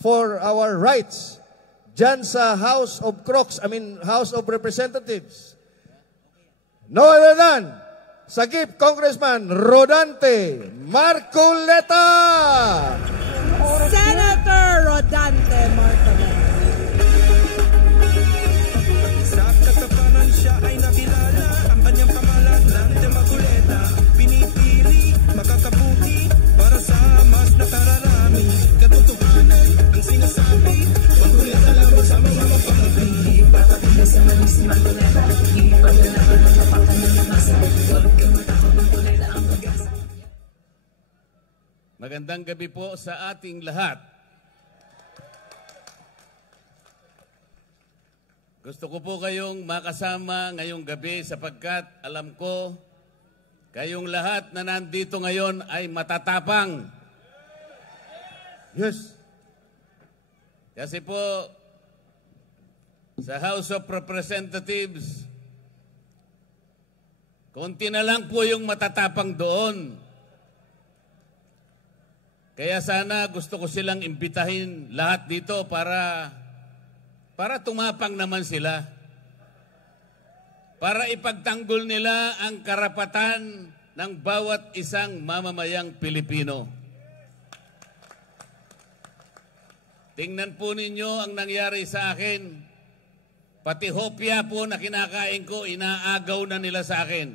for our rights dyan sa House of House of Representatives. No other than Sagip Congressman Rodante Marcoleta. Senator Rodante Marcoleta. Sa katapanan siya ay nakilala, ang kanyang pangalan Rodante Marcoleta. Pinipili, makakabuti para sa mas nakararami. Katotohanan ang sinasabi, Marcoleta lang sa mga mapangabili. Papatinda sa manis ni Marcoleta, ipagalaban ng mapakamanamasa. Magandang gabi po sa ating lahat. Gusto ko po kayong makasama ngayong gabi sapagkat alam ko kayong lahat na nandito ngayon ay matatapang. Yes. Kasi po sa House of Representatives, konti na lang po yung matatapang doon. Kaya sana gusto ko silang imbitahin lahat dito para tumapang naman sila. Para ipagtanggol nila ang karapatan ng bawat isang mamamayang Pilipino. Tingnan po ninyo ang nangyari sa akin. Pati hopya po na kinakain ko, inaagaw na nila sa akin.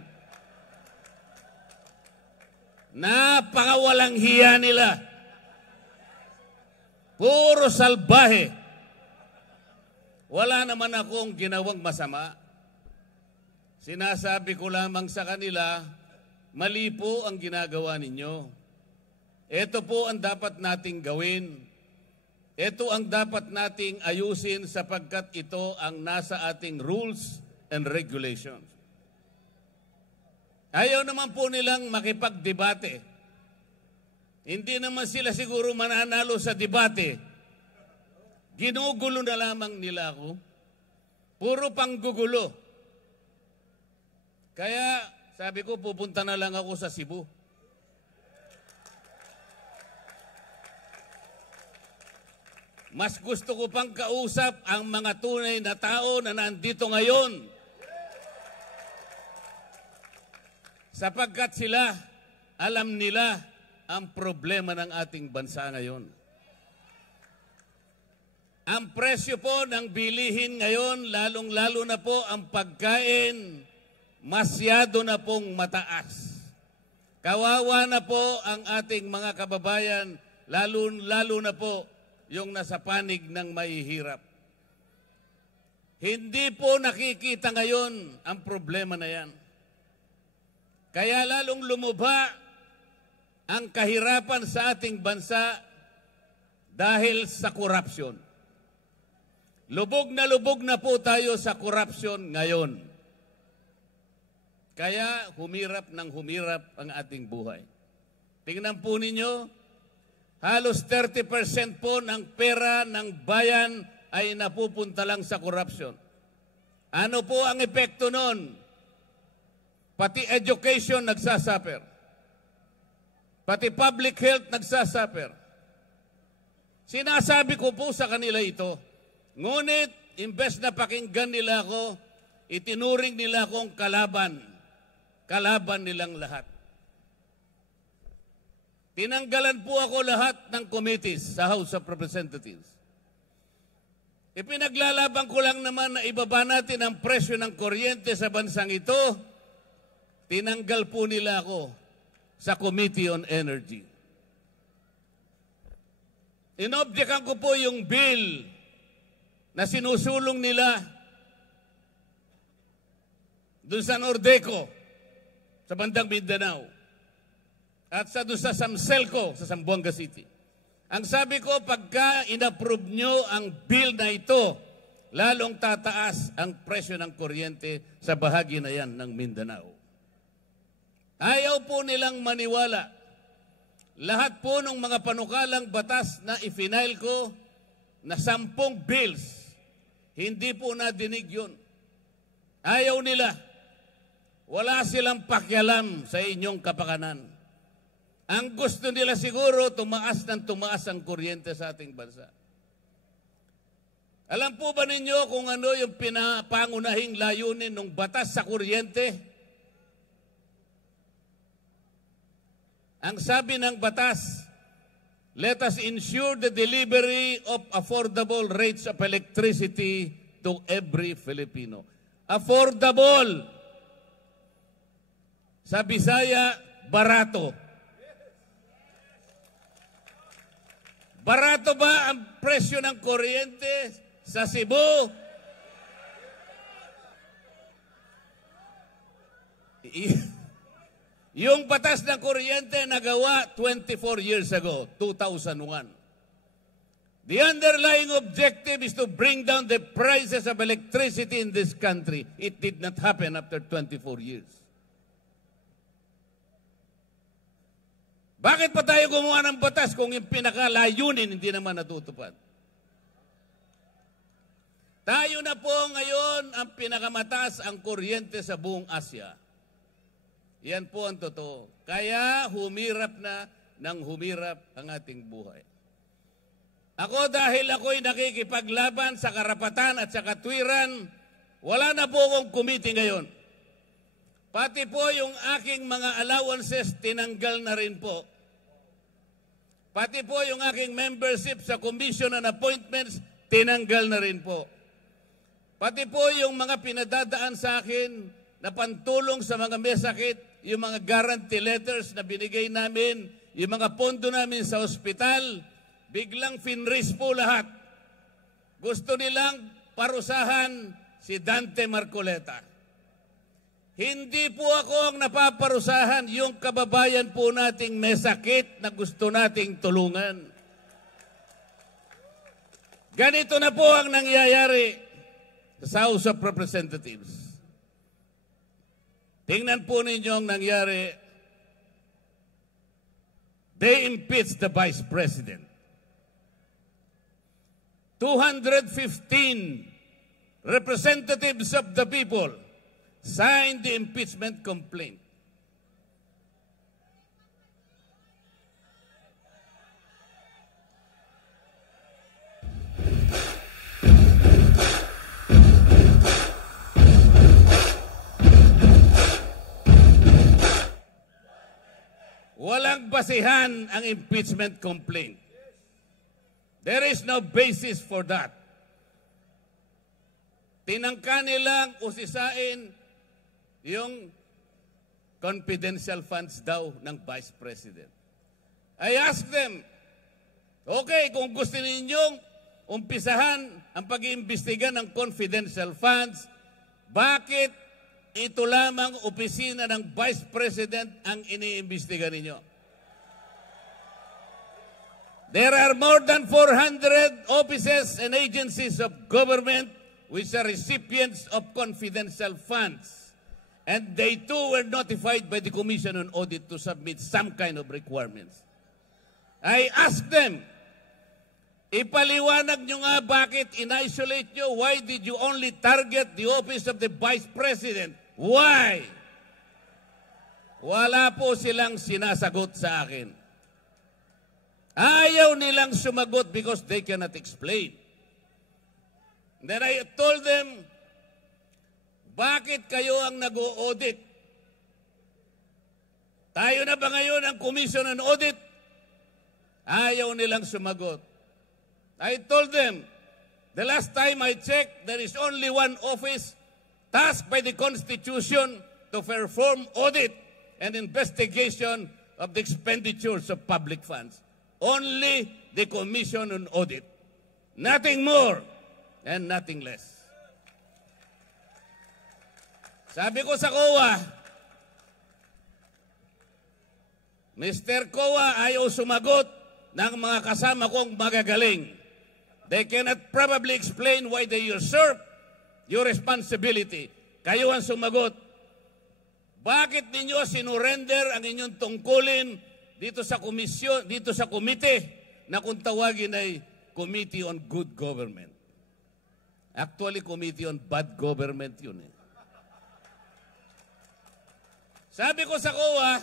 Napakawalang hiya nila. Puro salbahe. Wala naman akong ginawang masama. Sinasabi ko lamang sa kanila, mali po ang ginagawa ninyo. Ito po ang dapat nating gawin. Ito ang dapat nating ayusin sapagkat ito ang nasa ating rules and regulations. Ayaw naman po nilang makipagdebate. Hindi naman sila siguro mananalo sa debate. Ginugulo na lamang nila ako. Puro panggugulo. Kaya sabi ko pupunta na lang ako sa Cebu. Mas gusto ko pang kausap ang mga tunay na tao na nandito ngayon. Sapagkat sila, alam nila ang problema ng ating bansa ngayon. Ang presyo po ng bilihin ngayon, lalong-lalo na po ang pagkain, masyado na pong mataas. Kawawa na po ang ating mga kababayan, lalo na po yung nasa panig ng mahihirap. Hindi po nakikita ngayon ang problema na yan. Kaya lalong lumubha ang kahirapan sa ating bansa dahil sa korupsyon. Lubog na po tayo sa korupsyon ngayon. Kaya humirap ang ating buhay. Tingnan po ninyo, halos 30% po ng pera ng bayan ay napupunta lang sa korupsyon. Ano po ang epekto nun? Pati education nagsasuffer. Pati public health nagsasuffer. Sinasabi ko po sa kanila ito. Ngunit, imbes na pakinggan nila ako, itinuring nila akong kalaban. Kalaban nilang lahat. Tinanggalan po ako lahat ng committees sa House of Representatives. Ipinaglalaban ko lang naman na ibaba natin ang presyo ng kuryente sa bansang ito. Tinanggal po nila ako sa Committee on Energy. Inobjekan ko po yung bill na sinusulong nila doon sa Nordeco, sa bandang Mindanao, at doon sa Samselco, sa Zamboanga City. Ang sabi ko, pagka inapprove nyo ang bill na ito, lalong tataas ang presyo ng kuryente sa bahagi na yan ng Mindanao. Ayaw po nilang maniwala. Lahat po ng mga panukalang batas na i-file ko na 10 bills, hindi po nadinig yun. Ayaw nila. Wala silang pakialam sa inyong kapakanan. Ang gusto nila siguro, tumaas ng tumaas ang kuryente sa ating bansa. Alam po ba ninyo kung ano yung pinapangunahing layunin ng batas sa kuryente? Ang sabi ng batas, let us ensure the delivery of affordable rates of electricity to every Filipino. Affordable. Sa Bisaya, barato. Barato ba ang presyo ng kuryente sa Cebu? Yung batas ng kuryente nagawa 24 years ago, 2001. The underlying objective is to bring down the prices of electricity in this country. It did not happen after 24 years. Bakit pa tayo gumawa ng batas kung yung pinakalayunin hindi naman natutupad? Tayo na po ngayon ang pinakamataas ang kuryente sa buong Asia. Yan po ang totoo. Kaya humirap na ng humirap ang ating buhay. Ako dahil ako'y nakikipaglaban sa karapatan at sa katwiran, wala na po akong committee ngayon. Pati po yung aking mga allowances tinanggal na rin po. Pati po yung aking membership sa commission and appointments tinanggal na rin po. Pati po yung mga pinadadaan sa akin na pantulong sa mga may sakit, yung mga guarantee letters na binigay namin, yung mga pondo namin sa ospital, biglang finraise po lahat. Gusto nilang parusahan si Dante Marcoleta. Hindi po ako ang napaparusahan, yung kababayan po nating may sakit na gusto nating tulungan. Ganito na po ang nangyayari sa House of Representatives. Tingnan po ninyo ang nangyari. They impeached the Vice President. 215 representatives of the people signed the impeachment complaint. Walang basihan ang impeachment complaint. There is no basis for that. Tinangka nilang usisain yung confidential funds daw ng Vice President. I asked them, okay, kung gusto ninyong umpisahan ang pag-iimbestiga ng confidential funds, bakit ito lamang opisina ng Vice President ang iniimbestiga ninyo? There are more than 400 offices and agencies of government which are recipients of confidential funds. And they too were notified by the Commission on Audit to submit some kind of requirements. I asked them, ipaliwanag nyo nga bakit in-isolate nyo? Why did you only target the office of the Vice President? Why? Wala po silang sinasagot sa akin. Ayaw nilang sumagot because they cannot explain. Then I told them, bakit kayo ang nag-o-audit? Tayo na ba ngayon ang Commission on Audit? Ayaw nilang sumagot. I told them, the last time I checked, there is only one office tasked by the Constitution to perform audit and investigation of the expenditures of public funds. Only the Commission on Audit. Nothing more and nothing less. Sabi ko sa COA, Mr. COA, ayaw sumagot ng mga kasama kong magagaling. They cannot probably explain why they usurp your responsibility. Kayo ang sumagot. Bakit ninyo sinurrender ang inyong tungkulin dito sa komisyon, dito sa komite na kung tawagin ay Committee on Good Government? Actually, Committee on Bad Government yun eh. Sabi ko sa COA,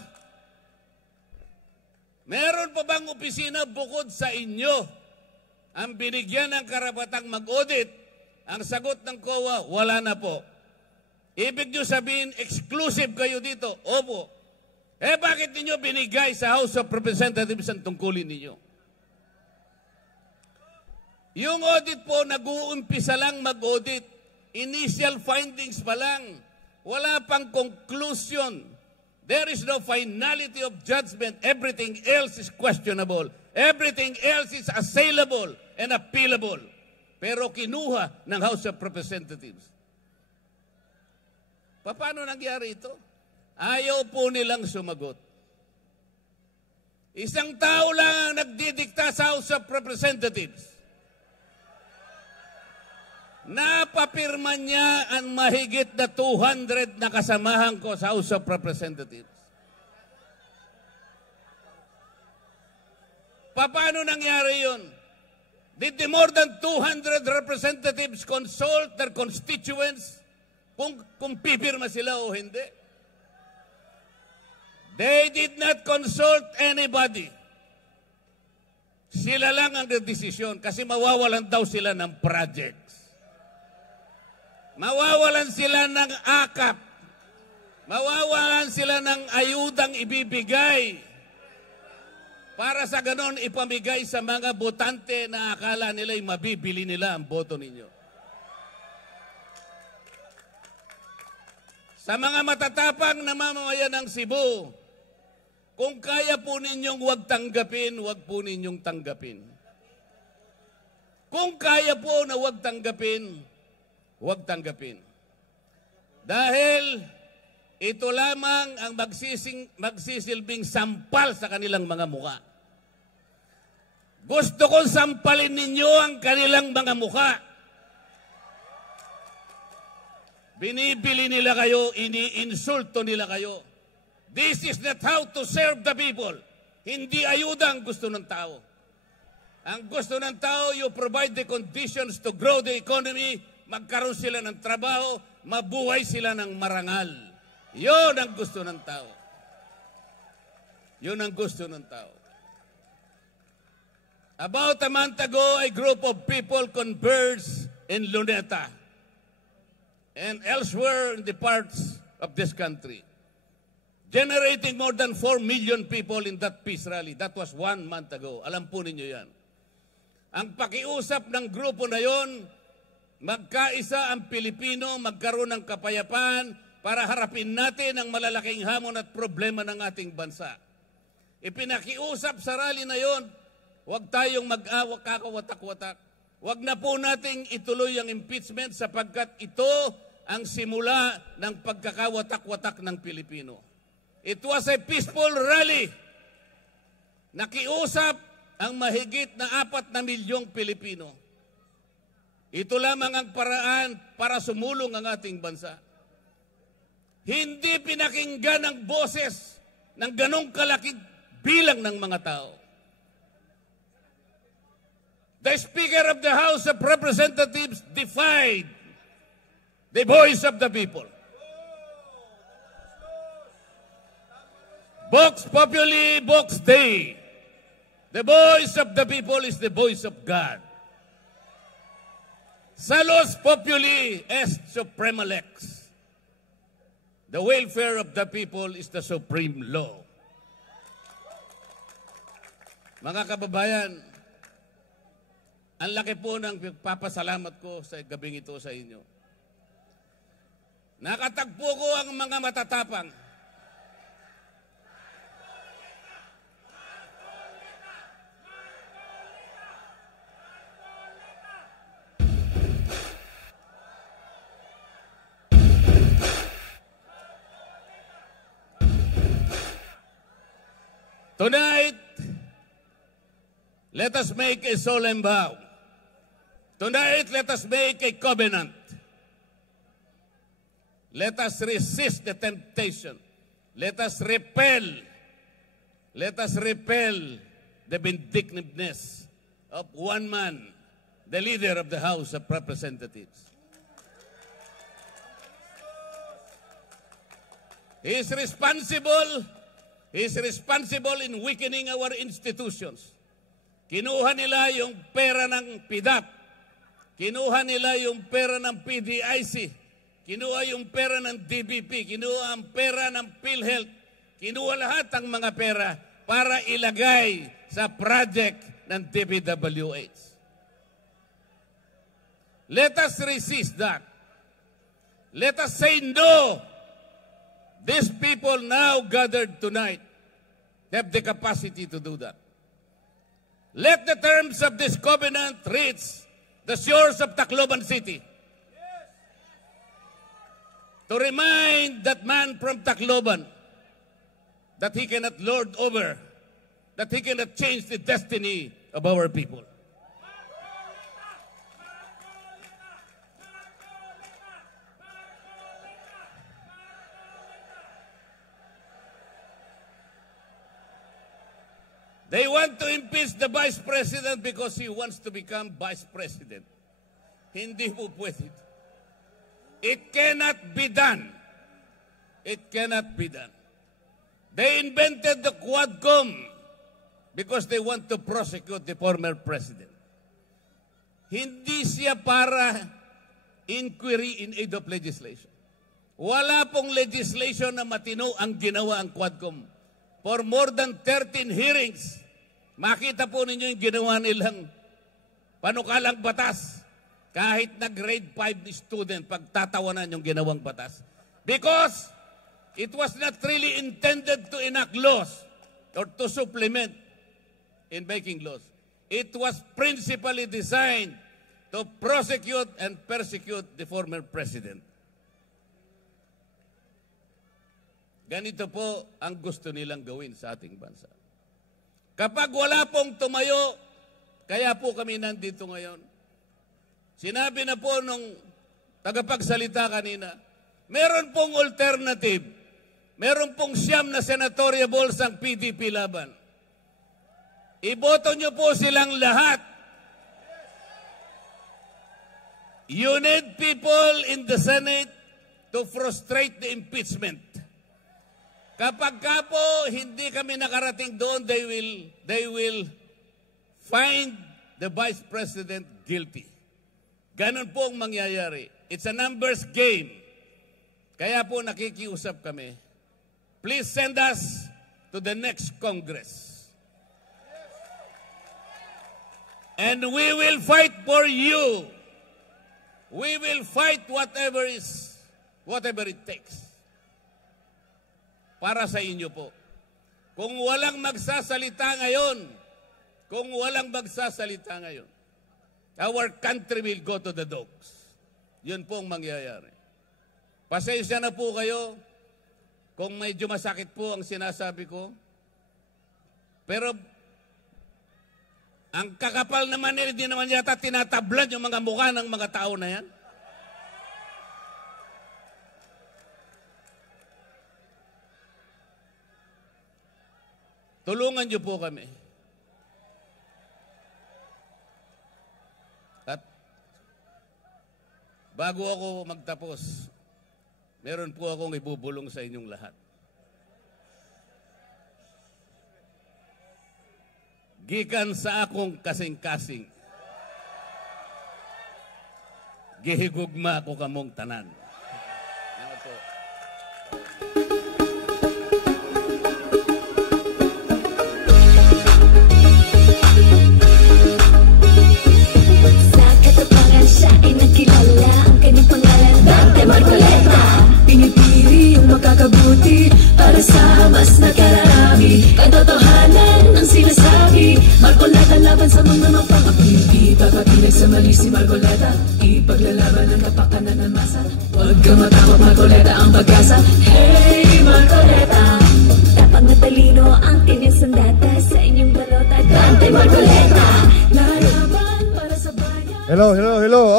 meron pa bang opisina bukod sa inyo ang binigyan ng karapatang mag-audit, ang sagot ng COA, wala na po. Ibig nyo sabihin, exclusive kayo dito? Opo. Bakit ninyo binigay sa House of Representatives ang tungkulin ninyo? Yung audit po, nag-uumpisa lang mag-audit. Initial findings pa lang. Wala pang conclusion. There is no finality of judgment. Everything else is questionable. Everything else is assailable and appealable. Pero kinuha ng House of Representatives. Paano nangyari ito? Ayaw po nilang sumagot. Isang tao lang ang nagdidikta sa House of Representatives. Napapirma niya ang mahigit na 200 na kasamahan ko sa House of Representatives. Paano nangyari yun? Did the more than 200 representatives consult their constituents kung pipirma sila o hindi? They did not consult anybody. Sila lang ang desisyon kasi mawawalan daw sila ng projects. Mawawalan sila ng akap. Mawawalan sila ng ayudang ibibigay para sa ganon ipamigay sa mga botante na akala nila'y mabibili nila ang boto ninyo. Sa mga matatapang na mamamayan ng Cebu, kung kaya po ninyong huwag tanggapin, huwag po ninyong tanggapin. Kung kaya po na huwag tanggapin, huwag tanggapin. Dahil ito lamang ang magsisilbing sampal sa kanilang mga muka. Gusto kong sampalin ninyo ang kanilang mga muka. Binibili nila kayo, iniinsulto nila kayo. This is not how to serve the people. Hindi ayuda ang gusto ng tao. Ang gusto ng tao, you provide the conditions to grow the economy, magkaroon sila ng trabaho, mabuhay sila ng marangal. Yun ang gusto ng tao. Yun ang gusto ng tao. About a month ago, a group of people converged in Luneta and elsewhere in the parts of this country, generating more than 4 million people in that peace rally. That was 1 month ago. Alam po ninyo yan. Ang pakiusap ng grupo na yon, magkaisa ang Pilipino, magkaroon ng kapayapaan para harapin natin ang malalaking hamon at problema ng ating bansa. Ipinakiusap sa rally na yon, huwag tayong mag-awak kakawatak-watak. Huwag na po nating ituloy ang impeachment sapagkat ito ang simula ng pagkakawatak-watak ng Pilipino. It was a peaceful rally. Nakiusap ang mahigit na 4 na milyong Pilipino. Ito lamang ang paraan para sumulong ang ating bansa. Hindi pinakinggan ang boses ng ganong kalaking bilang ng mga tao. The Speaker of the House of Representatives defied the voice of the people. Vox Populi, Vox Dei. The voice of the people is the voice of God. Salus Populi est suprema lex. The welfare of the people is the supreme law. Mga kababayan, ang laki po ng papasalamat ko sa gabing ito sa inyo. Nakatagpo ko ang mga matatapang. Tonight, let us make a solemn vow. Tonight, let us make a covenant. Let us resist the temptation. Let us repel the vindictiveness of one man, the leader of the House of Representatives. He is responsible in weakening our institutions. Kinuha nila yung pera ng PDAP. Kinuha nila yung pera ng PDIC. Kinuha yung pera ng DBP. Kinuha ang pera ng PhilHealth. Kinuha lahat ang mga pera para ilagay sa project ng DPWH. Let us resist that. Let us say no. These people now gathered tonight have the capacity to do that. Let the terms of this covenant reach the shores of Tacloban City. To remind that man from Tacloban that he cannot lord over, that he cannot change the destiny of our people. They want to impeach the Vice President because he wants to become Vice President. Hindi po pwede. It cannot be done. It cannot be done. They invented the Quadcom because they want to prosecute the former president. Hindi siya para inquiry in aid of legislation. Wala pong legislation na matino ang ginawa ang Quadcom. For more than 13 hearings, makita po ninyo yung ginawa nilang panukalang batas. Kahit na grade 5 student, pagtatawanan yung ginawang batas. Because it was not really intended to enact laws or to supplement in making laws. It was principally designed to prosecute and persecute the former president. Ganito po ang gusto nilang gawin sa ating bansa. Kapag wala pong tumayo, kaya po kami nandito ngayon. Sinabi na po nung tagapagsalita kanina, meron pong alternative. Meron pong 9 na senatorial ang PDP laban. Iboto nyo po silang lahat. You need people in the Senate to frustrate the impeachment. Kapag ka po hindi kami nakarating doon, they will find the Vice President guilty. Ganon po ang mangyayari. It's a numbers game. Kaya po nakikiusap kami. Please send us to the next Congress. And we will fight for you. We will fight whatever it takes. Para sa inyo po. Kung walang magsasalita ngayon, our country will go to the dogs. Yun po ang mangyayari. Pasensya na po kayo kung medyo masakit po ang sinasabi ko. Pero ang kakapal naman hindi naman yata tinatablan yung mga mukha ng mga tao na yan. Tulungan niyo po kami. At bago ako magtapos, meron po akong ibubulong sa inyong lahat. Gikan sa akong kasing-kasing, gihigugma ko kamong tanan. Ano po? Makakabuti para sa mas nakararami. Katotohanan ang sinasabi, Marcoleta laban sa mga mapang-api. Ipagpapilag sa mali si Marcoleta, ipaglalaban ang kapakanan ng masa. Huwag ka matawag Marcoleta ang pag-asa. Hey Marcoleta, dapat matalino ang tinig sandata sa inyong balota. Dante Marcoleta, lalaban para sa bayan. Hello.